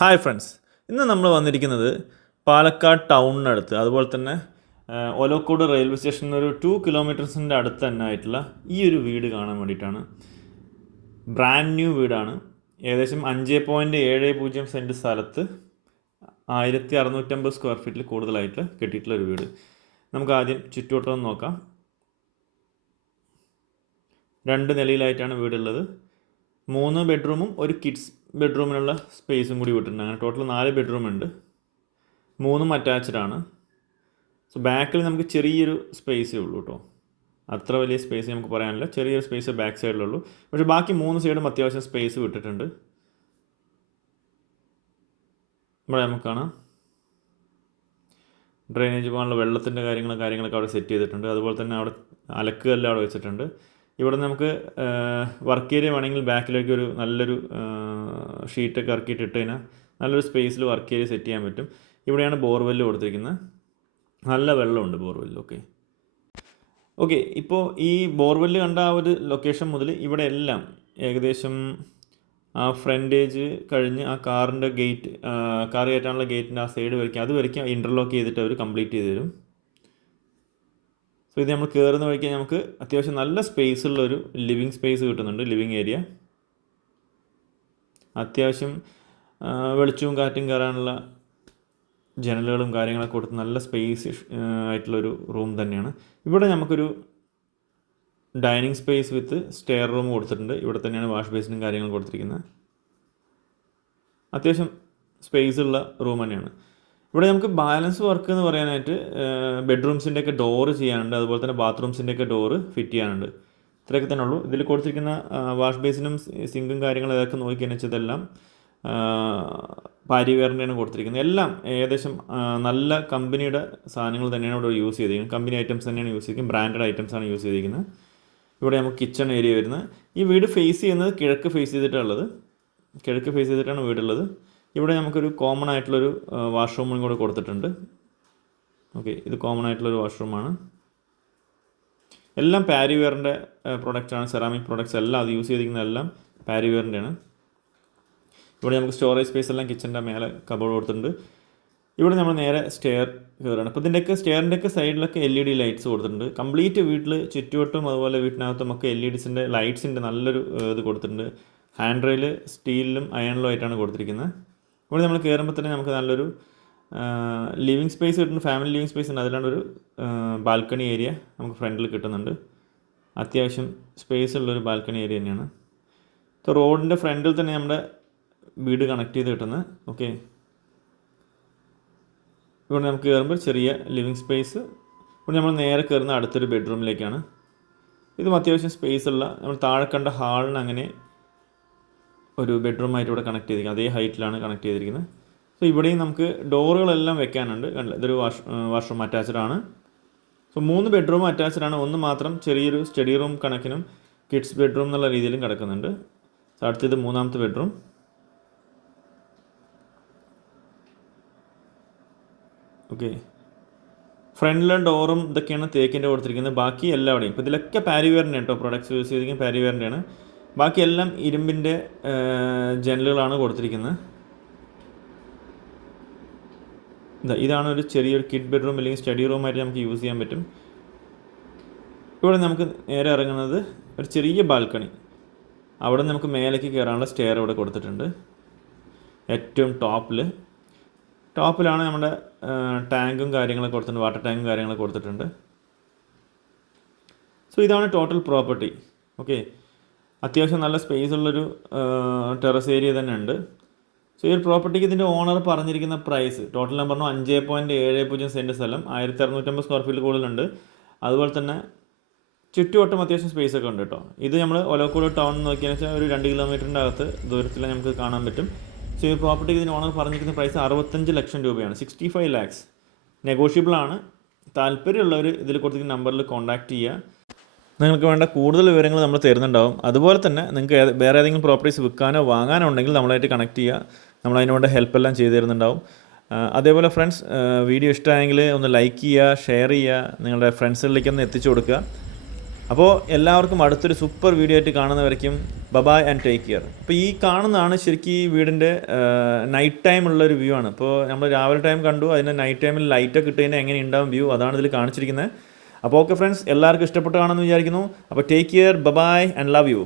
Hi friends, ഇന്ന് നമ്മൾ വന്നിരിക്കുന്നത് പാലക്കാട് ടൗണിനടുത്ത്, അതുപോലെ തന്നെ ഒലവക്കോട് റെയിൽവേ സ്റ്റേഷനിൽ ഒരു 2 കിലോമീറ്റേഴ്സിൻ്റെ അടുത്ത് തന്നെ ആയിട്ടുള്ള ഈ ഒരു വീട് കാണാൻ വേണ്ടിയിട്ടാണ്. ബ്രാൻഡ് ന്യൂ വീടാണ്. ഏകദേശം 5.70 സെൻറ്റ് സ്ഥലത്ത് 1650 സ്ക്വയർ ഫീറ്റിൽ കൂടുതലായിട്ട് കെട്ടിയിട്ടുള്ള ഒരു വീട്. നമുക്ക് ആദ്യം ചുറ്റുവട്ടം നോക്കാം. 2 നിലയിലായിട്ടാണ് വീടുള്ളത്. 3 ബെഡ്റൂമും ഒരു കിഡ്സ് ബെഡ്റൂമിനുള്ള സ്പേസും കൂടി വിട്ടിട്ടുണ്ട്. അങ്ങനെ ടോട്ടൽ 4 ബെഡ്റൂം ഉണ്ട്. 3 അറ്റാച്ച്ഡ് ആണ്. സോ ബാക്കിൽ നമുക്ക് ചെറിയൊരു സ്പേസേ ഉള്ളൂ കേട്ടോ. അത്ര വലിയ സ്പേസ് നമുക്ക് പറയാനില്ല. ചെറിയൊരു സ്പേസ് ബാക്ക് സൈഡിലുള്ളൂ. പക്ഷേ ബാക്കി 3 സൈഡും അത്യാവശ്യം സ്പേസ് വിട്ടിട്ടുണ്ട്. ഇവിടെ നമുക്ക് കാണാം ഡ്രെയിനേജ് പോകാനുള്ള വെള്ളത്തിൻ്റെ കാര്യങ്ങളൊക്കെ അവിടെ സെറ്റ് ചെയ്തിട്ടുണ്ട്. അതുപോലെ തന്നെ അവിടെ അലക്കുകല്ല് അവിടെ വെച്ചിട്ടുണ്ട്. ഇവിടെ നമുക്ക് വർക്ക് ഏരിയ വേണമെങ്കിൽ ബാക്കിലേക്ക് ഒരു നല്ലൊരു ഷീറ്റൊക്കെ ഇറക്കിയിട്ട് ഇട്ട് കഴിഞ്ഞാൽ നല്ലൊരു സ്പേസിൽ വർക്ക് ഏരിയ സെറ്റ് ചെയ്യാൻ പറ്റും. ഇവിടെയാണ് ബോർവെല്ല് കൊടുത്തിരിക്കുന്നത്. നല്ല വെള്ളമുണ്ട് ബോർവെല്ല്. ഓക്കെ, ഇപ്പോൾ ഈ ബോർവെല്ല് കണ്ട ആ ഒരു ലൊക്കേഷൻ മുതൽ ഇവിടെ എല്ലാം ഏകദേശം ആ ഫ്രണ്ടേജ് കഴിഞ്ഞ് ആ കാറിൻ്റെ ഗേറ്റ്, കാർ കയറ്റാനുള്ള ഗേറ്റിൻ്റെ ആ സൈഡ് വരയ്ക്കും, അത് വരയ്ക്കും ഇൻ്റർലോക്ക് ചെയ്തിട്ട് അവർ കംപ്ലീറ്റ് ചെയ്ത് തരും. സോ ഇത് നമ്മൾ കയറുന്ന വഴിക്ക് നമുക്ക് അത്യാവശ്യം നല്ല സ്പേസ് ഉള്ളൊരു ലിവിങ് സ്പേസ് കിട്ടുന്നുണ്ട്. ലിവിങ് ഏരിയ അത്യാവശ്യം വെളിച്ചവും കാറ്റും കയറാനുള്ള ജനലുകളും കാര്യങ്ങളൊക്കെ കൊടുത്ത് നല്ല സ്പേസ് ആയിട്ടുള്ളൊരു റൂം തന്നെയാണ്. ഇവിടെ നമുക്കൊരു ഡൈനിങ് സ്പേസ് വിത്ത് സ്റ്റെയർ റൂം കൊടുത്തിട്ടുണ്ട്. ഇവിടെ തന്നെയാണ് വാഷ് ബേസിനും കാര്യങ്ങളും കൊടുത്തിരിക്കുന്നത്. അത്യാവശ്യം സ്പേസ് ഉള്ള റൂം തന്നെയാണ്. ഇവിടെ നമുക്ക് ബാലൻസ് വർക്ക് എന്ന് പറയാനായിട്ട് ബെഡ്റൂംസിൻ്റെയൊക്കെ ഡോറ് ചെയ്യാനുണ്ട്. അതുപോലെ തന്നെ ബാത്റൂംസിൻ്റെയൊക്കെ ഡോറ് ഫിറ്റ് ചെയ്യാനുണ്ട്. ഇത്രയൊക്കെ തന്നെ ഉള്ളൂ. ഇതിൽ കൊടുത്തിരിക്കുന്ന വാഷ് ബേസിനും സിങ്കും കാര്യങ്ങളും ഇതൊക്കെ നോക്കിയെന്ന് വെച്ചാൽ ഇതെല്ലാം പാരിവെയറിൻ്റെയാണ് കൊടുത്തിരിക്കുന്നത്. എല്ലാം ഏകദേശം നല്ല കമ്പനിയുടെ സാധനങ്ങൾ തന്നെയാണ് ഇവിടെ യൂസ് ചെയ്തിരിക്കുന്നത്. കമ്പനി ഐറ്റംസ് തന്നെയാണ് യൂസ് ചെയ്തിരിക്കുന്നത്. ബ്രാൻഡഡ് ഐറ്റംസാണ് യൂസ് ചെയ്തിരിക്കുന്നത്. ഇവിടെ നമുക്ക് കിച്ചൺ ഏരിയ വരുന്നത്. ഈ വീട് ഫേസ് ചെയ്യുന്നത് കിഴക്ക് ഫേസ് ചെയ്തിട്ടുള്ളത്. കിഴക്ക് ഫേസ് ചെയ്തിട്ടാണ് വീടുള്ളത്. ഇവിടെ നമുക്കൊരു കോമൺ ആയിട്ടുള്ളൊരു വാഷ്റൂമും കൂടെ കൊടുത്തിട്ടുണ്ട്. ഓക്കെ, ഇത് കോമൺ ആയിട്ടുള്ളൊരു വാഷ്റൂമാണ്. എല്ലാം പാരിവെയറിൻ്റെ പ്രൊഡക്റ്റാണ്. സെറാമിക് പ്രൊഡക്ട്സ് എല്ലാം അത് യൂസ് ചെയ്തിരിക്കുന്നതെല്ലാം പാരിവെയറിൻ്റെയാണ്. ഇവിടെ നമുക്ക് സ്റ്റോറേജ് സ്പേസ് എല്ലാം കിച്ചൻ്റെ മേലെ കബോർഡ് കൊടുത്തിട്ടുണ്ട്. ഇവിടെ നമ്മൾ നേരെ സ്റ്റെയർ കയറുകയാണ്. അപ്പോൾ ഇതിൻ്റെയൊക്കെ സ്റ്റെയറിൻ്റെയൊക്കെ സൈഡിലൊക്കെ LED ലൈറ്റ്സ് കൊടുത്തിട്ടുണ്ട്. കംപ്ലീറ്റ് വീട്ടിൽ ചുറ്റുവട്ടും അതുപോലെ വീട്ടിനകത്തും ഒക്കെ LEDസിൻ്റെ ലൈറ്റ്സിൻ്റെ നല്ലൊരു ഇത് കൊടുത്തിട്ടുണ്ട്. ഹാൻഡ് റെയിൽ സ്റ്റീലിലും അയണിലും ആയിട്ടാണ് കൊടുത്തിരിക്കുന്നത്. ഇവിടെ നമ്മൾ കയറുമ്പോൾ തന്നെ നമുക്ക് നല്ലൊരു ലിവിങ് സ്പേസ് കിട്ടുന്നു. ഫാമിലി ലിവിങ് സ്പേസ് ഉണ്ട്. അതിലാണ്ടൊരു ബാൽക്കണി ഏരിയ നമുക്ക് ഫ്രണ്ടിൽ കിട്ടുന്നുണ്ട്. അത്യാവശ്യം സ്പേസ് ഉള്ളൊരു ബാൽക്കണി ഏരിയ തന്നെയാണ്. അപ്പോൾ റോഡിൻ്റെ ഫ്രണ്ടിൽ തന്നെ നമ്മുടെ വീട് കണക്ട് ചെയ്ത് കിട്ടുന്നത്. ഓക്കെ, ഇവിടെ നമുക്ക് കയറുമ്പോൾ ചെറിയ ലിവിങ് സ്പേസ്. ഇവിടെ നമ്മൾ നേരെ കയറുന്ന അടുത്തൊരു ബെഡ്റൂമിലേക്കാണ്. ഇതും അത്യാവശ്യം സ്പേസ് ഉള്ള, നമ്മൾ താഴെ കണ്ട ഹാളിന് അങ്ങനെ ഒരു ബെഡ്റൂമായിട്ട് ഇവിടെ കണക്ട് ചെയ്തിരിക്കുന്നത്. അതേ ഹൈറ്റിലാണ് കണക്ട് ചെയ്തിരിക്കുന്നത്. സോ ഇവിടെയും നമുക്ക് ഡോറുകളെല്ലാം വെക്കാനുണ്ട്. കണ്ടില്ല, ഇതൊരു വാഷ്റൂം അറ്റാച്ച്ഡ് ആണ്. സോ 3 ബെഡ്റൂം അറ്റാച്ച്ഡ് ആണ്. ഒന്ന് മാത്രം ചെറിയൊരു സ്റ്റഡി റൂം കണക്കിനും കിഡ്സ് ബെഡ്റൂം എന്നുള്ള രീതിയിലും കിടക്കുന്നുണ്ട്. സോ അടുത്തത് 3ാമത്തെ ബെഡ്റൂം. ഓക്കെ, ഫ്രണ്ടിലെ ഡോറും ഇതൊക്കെയാണ് തേക്കിൻ്റെ കൊടുത്തിരിക്കുന്നത്. ബാക്കി എല്ലാവിടെയും ഇപ്പോൾ ഇതിലൊക്കെ പാരിവെയറിൻ്റെ കേട്ടോ, പ്രൊഡക്ട്സ് യൂസ് ചെയ്തിരിക്കുന്നത് പാരിവെയറിൻ്റെയാണ്. ബാക്കി എല്ലാം ഇരുമ്പിൻ്റെ ജനലുകളാണ് കൊടുത്തിരിക്കുന്നത്. ഇതാണ് ഒരു ചെറിയൊരു കിഡ് ബെഡ്റൂം അല്ലെങ്കിൽ സ്റ്റഡി റൂമായിട്ട് നമുക്ക് യൂസ് ചെയ്യാൻ പറ്റും. ഇവിടെ നമുക്ക് നേരെ ഇറങ്ങുന്നത് ഒരു ചെറിയ ബാൽക്കണി. അവിടെ നമുക്ക് മേലേക്ക് കയറാനുള്ള സ്റ്റെയർ ഇവിടെ കൊടുത്തിട്ടുണ്ട്. ഏറ്റവും ടോപ്പിലാണ് നമ്മുടെ ടാങ്കും കാര്യങ്ങളൊക്കെ കൊടുത്തിട്ടുണ്ട്. വാട്ടർ ടാങ്കും കാര്യങ്ങളൊക്കെ കൊടുത്തിട്ടുണ്ട്. സോ ഇതാണ് ടോട്ടൽ പ്രോപ്പർട്ടി. ഓക്കെ, അത്യാവശ്യം നല്ല സ്പേസ് ഉള്ളൊരു ടെറസ് ഏരിയ തന്നെ ഉണ്ട്. സോ ഈ ഒരു പ്രോപ്പർട്ടിക്ക് ഇതിൻ്റെ ഓണർ പറഞ്ഞിരിക്കുന്ന പ്രൈസ് ടോട്ടൽ ഞാൻ പറഞ്ഞു 5.70 സെൻറ്റ് സ്ഥലം, 1650 സ്ക്വയർ ഫീറ്റ് കൂടുതലുണ്ട്. അതുപോലെ തന്നെ ചുറ്റുവട്ടം അത്യാവശ്യം സ്പേസ് ഒക്കെ ഉണ്ട് കേട്ടോ. ഇത് നമ്മൾ ഒലവക്കോട് ടൗൺ നോക്കിയാൽ വെച്ചാൽ ഒരു 2 കിലോമീറ്ററിൻ്റെ അകത്ത് ദൂരത്തിൽ നമുക്ക് കാണാൻ പറ്റും. സോ ഈ പ്രോപ്പർട്ടിക്ക് ഇതിന് ഓണർ പറഞ്ഞിരിക്കുന്ന പ്രൈസ് 65 ലക്ഷം രൂപയാണ്. 65 lakhs നെഗോഷ്യബിൾ ആണ്. താല്പര്യമുള്ളവർ ഇതിൽ കൊടുത്തിരിക്കുന്ന നമ്പറിൽ കോൺടാക്റ്റ് ചെയ്യുക. നിങ്ങൾക്ക് വേണ്ട കൂടുതൽ വിവരങ്ങൾ നമ്മൾ തരുന്നുണ്ടാവും. അതുപോലെ തന്നെ നിങ്ങൾക്ക് വേറെ ഏതെങ്കിലും പ്രോപ്പർട്ടീസ് വിൽക്കാനോ വാങ്ങാനോ ഉണ്ടെങ്കിൽ നമ്മളായിട്ട് കണക്ട് ചെയ്യുക. നമ്മൾ അതിന് വേണ്ട ഹെൽപ്പെല്ലാം ചെയ്തു തരുന്നുണ്ടാവും. അതേപോലെ ഫ്രണ്ട്സ്, വീഡിയോ ഇഷ്ടമായെങ്കിൽ ഒന്ന് ലൈക്ക് ചെയ്യുക, ഷെയർ ചെയ്യുക, നിങ്ങളുടെ ഫ്രണ്ട്സുകളിലേക്കൊന്ന് എത്തിച്ചു കൊടുക്കുക. അപ്പോൾ എല്ലാവർക്കും അടുത്തൊരു സൂപ്പർ വീഡിയോ ആയിട്ട് കാണുന്നവരേക്കും ബബായ് ആൻഡ് ടേക്ക് കെയർ. അപ്പോൾ ഈ കാണുന്നതാണ് ശരിക്കും ഈ വീടിൻ്റെ നൈറ്റ് ടൈം ഉള്ളൊരു വ്യൂ ആണ്. ഇപ്പോൾ നമ്മൾ രാവിലെ ടൈം കണ്ടു, അതിൻ്റെ നൈറ്റ് ടൈമിൽ ലൈറ്റൊക്കെ ഇട്ട് കഴിഞ്ഞാൽ എങ്ങനെ ഉണ്ടാവും വ്യൂ, അതാണ് ഇതിൽ കാണിച്ചിരിക്കുന്നത്. അപ്പോൾ ഓക്കെ ഫ്രണ്ട്സ്, എല്ലാവർക്കും ഇഷ്ടപ്പെട്ട് കാണുമെന്ന് വിചാരിക്കുന്നു. അപ്പോൾ take care, bye-bye and love you.